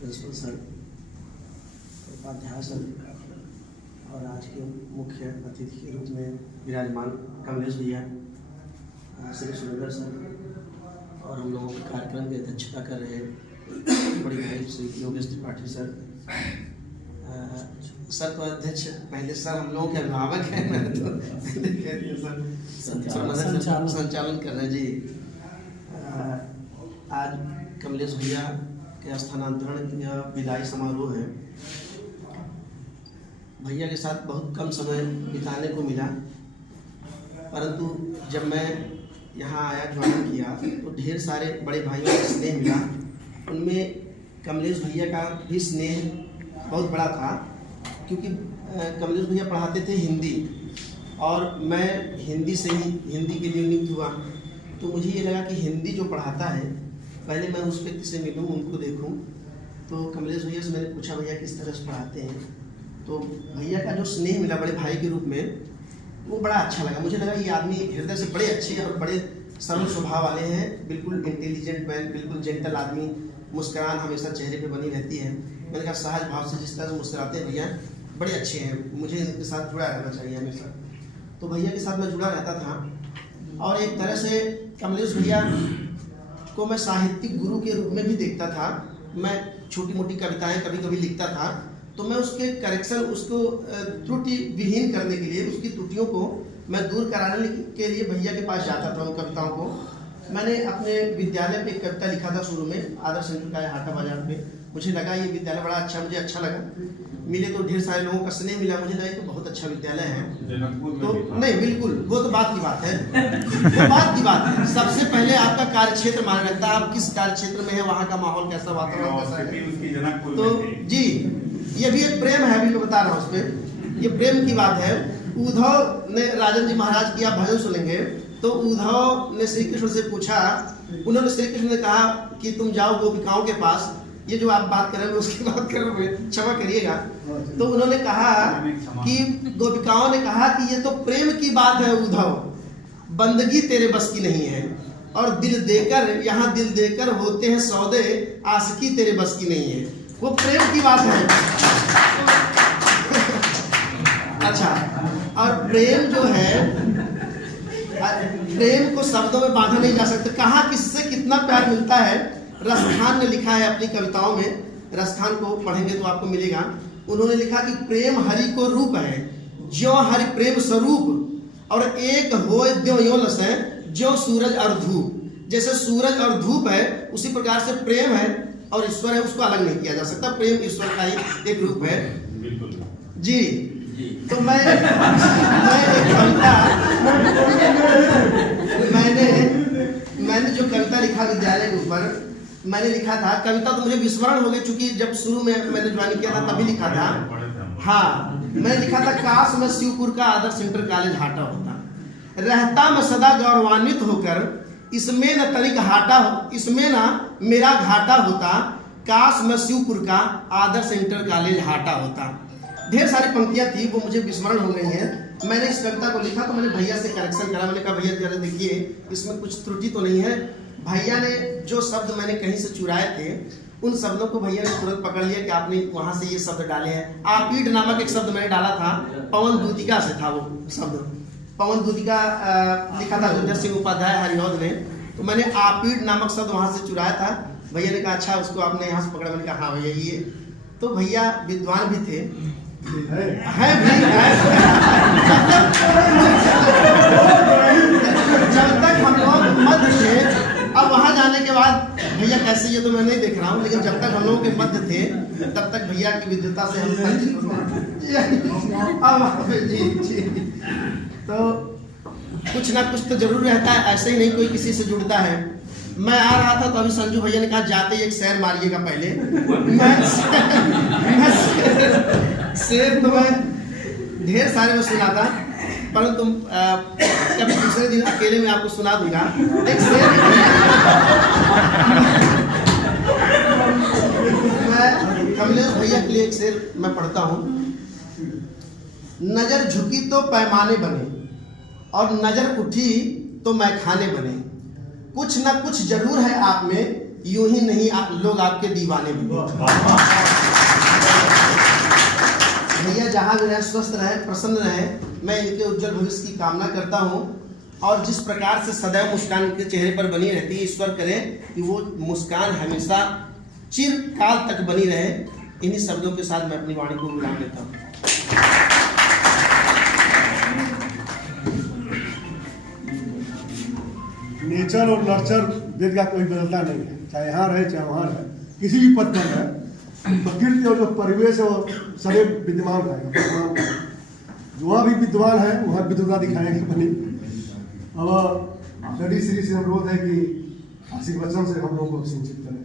Principal sir, Upadhyay sir और आज के मुख्य अतिथि के रूप में विराजमान कमलेश भैया, श्री सुरेंद्र सर और हम लोगों के कार्यक्रम की अध्यक्षता कर रहे बड़ी भाई श्री योगेश त्रिपाठी सर। सर तो अध्यक्ष पहले सर हम लोगों के अभिभावक हैं, मैंने तो पहले कह दिया सर संचालन कर रहे जी। आज कमलेश भैया के स्थानांतरण या विदाई समारोह है। भैया के साथ बहुत कम समय बिताने को मिला, परंतु जब मैं यहाँ आया ज्वाइन किया तो ढेर सारे बड़े भाइयों का स्नेह मिला। उनमें कमलेश भैया का भी स्नेह बहुत बड़ा था, क्योंकि कमलेश भैया पढ़ाते थे हिंदी और मैं हिंदी से ही हिंदी के लिए नियुक्त हुआ। तो मुझे ये लगा कि हिंदी जो पढ़ाता है पहले मैं उस व्यक्ति से मिलूं, उनको देखूं। तो कमलेश भैया से मैंने पूछा भैया किस तरह से पढ़ाते हैं, तो भैया का जो स्नेह मिला बड़े भाई के रूप में वो बड़ा अच्छा लगा। मुझे लगा ये आदमी हृदय से बड़े अच्छे और बड़े सरल स्वभाव वाले हैं, बिल्कुल इंटेलिजेंट मैन, बिल्कुल जेंटल आदमी, मुस्कुराहट हमेशा चेहरे पे बनी रहती है। मैंने कहा सहज भाव से जिस तरह से मुस्कुराते हैं भैया बड़े अच्छे हैं, मुझे इनके साथ जुड़ा रहना चाहिए हमेशा। तो भैया के साथ मैं जुड़ा रहता था और एक तरह से कमलेश भैया को मैं साहित्यिक गुरु के रूप में भी देखता था। मैं छोटी मोटी कविताएं कभी कभी लिखता था तो मैं उसके करेक्शन, उसको त्रुटि विहीन करने के लिए, उसकी त्रुटियों को मैं दूर कराने के लिए भैया के पास जाता था। उन कविताओं को मैंने अपने विद्यालय पे एक कविता लिखा था शुरू में, आदर्श सेंटर का हाटा बाजार पे। मुझे लगा ये विद्यालय बड़ा अच्छा, मुझे अच्छा लगा। मिले तो ढेर सारे लोगों का स्नेह मिला, मुझे लगा तो बहुत अच्छा विद्यालय है। तो नहीं, बिल्कुल वो तो बात की बात है, वो बात की बात है। सबसे पहले आपका कार्य क्षेत्र मायने रखता है, आप किस कार्य क्षेत्र में है, वहाँ का माहौल कैसा, वातावरण कैसा है। तो जी ये भी एक प्रेम है, अभी मैं बता रहा हूँ उसमें, ये प्रेम की बात है। उद्धव ने, राजन जी महाराज की आप भजन सुनेंगे तो उद्धव ने श्री कृष्ण से पूछा, उन्होंने श्री कृष्ण ने कहा कि तुम जाओ गोपिकाओं के पास। ये जो आप बात कर रहे हैं उसकी बात कर रहे हैं, क्षमा करिएगा। तो उन्होंने कहा कि गोपिकाओं ने कहा कि ये तो प्रेम की बात है उद्धव, बंदगी तेरे बस की नहीं है, और दिल देकर, यहाँ दिल देकर होते हैं सौदे, आशिकी तेरे बस की नहीं है। वो प्रेम की बात है। अच्छा, और प्रेम जो है, प्रेम को शब्दों में बांधा नहीं जा सकता। कहाँ किससे कितना प्यार मिलता है, रसखान ने लिखा है अपनी कविताओं में, रसखान को पढ़ेंगे तो आपको मिलेगा। उन्होंने लिखा कि प्रेम हरि को रूप है, ज्यो हरि प्रेम स्वरूप, और एक हो द्यो यो लसै, ज्यो सूरज और धूप। जैसे सूरज और धूप है उसी प्रकार से प्रेम है और ईश्वर है, उसको अलग नहीं किया जा सकता। प्रेम ईश्वर का ही एक रूप है जी। तो मैं एक कविता, मैंने जो कविता लिखा विद्यालय के ऊपर, मैंने लिखा था कविता, तो मुझे विस्मरण हो गई चूंकि जब शुरू में मैंने ज्वाइन किया था तभी लिखा था। हाँ, मैंने लिखा था, काश मैं शिवपुर का आदर्श सेंटर कॉलेज हाटा होता, रहता मैं सदा गौरवान्वित होकर, इसमें न तनिक हाटा हो, इसमें ना मेरा घाटा होता, काश मैं शिवपुर का आदर्श सेंटर कॉलेज हाटा होता। ढेर सारी पंक्तियां थी, वो मुझे विस्मरण हो गई हैं। मैंने इस कविता को लिखा तो मैंने भैया से करेक्शन करा। मैंने कहा भैया जरा देखिए इसमें कुछ त्रुटि तो नहीं है। भैया ने जो शब्द मैंने कहीं से चुराए थे उन शब्दों को भैया ने तुरंत पकड़ लिया कि आपने वहां से ये शब्द डाले हैं। आपीड नामक एक शब्द मैंने डाला था, पवन दूतिका से था वो शब्द, पवन दूतिका लिखा था जोधेश्वर सिंह उपाध्याय हरिहौद ने। तो मैंने आपीड नामक शब्द वहां से चुराया था। भैया ने कहा अच्छा उसको आपने यहाँ से पकड़ा। मैंने कहा हाँ भैया ये। तो भैया विद्वान भी थे, है भी है। जब तक हम लोग मध्य थे, अब वहां जाने के बाद भैया कैसे ये तो मैं नहीं देख रहा हूँ, लेकिन जब तक हम लोगों के मध्य थे तब तक भैया की विद्वता से हम जी। तो कुछ ना कुछ तो जरूर रहता है, ऐसे ही नहीं कोई किसी से जुड़ता है। मैं आ रहा था तो अभी संजू भैया ने कहा जाते ही एक शेर मारिएगा पहले। शेर तो मैं ढेर सारे में सुना था, परंतु कभी दूसरे दिन अकेले में आपको सुना दूंगा। एक शेर मैं कमलेश भैया के लिए एक शेर मैं पढ़ता हूँ। नजर झुकी तो पैमाने बने, और नजर उठी तो मैखाने बने। कुछ न कुछ जरूर है आप में, यूं ही नहीं लोग आपके दीवाने बने। भैया जहाँ भी रहे स्वस्थ रहे, प्रसन्न रहे, मैं इनके उज्जवल भविष्य की कामना करता हूँ। और जिस प्रकार से सदैव मुस्कान इनके चेहरे पर बनी रहती है, ईश्वर करे कि वो मुस्कान हमेशा चिरकाल तक बनी रहे। इन्हीं शब्दों के साथ मैं अपनी वाणी को विराम देता हूँ। नेचर और नर्चर वेद का कोई बदलता नहीं है, चाहे यहाँ रहे चाहे वहाँ रहे, किसी भी पद पर रहे, प्रकृति और जो परिवेश है वो सदैव विद्यमान रहेगा। वहाँ भी विद्वान है, वहाँ विद्वता दिखाएगी बनी। अब लड़ी श्री से अनुरोध है कि आशीर्वचन से हम लोगों को सिंचित करें।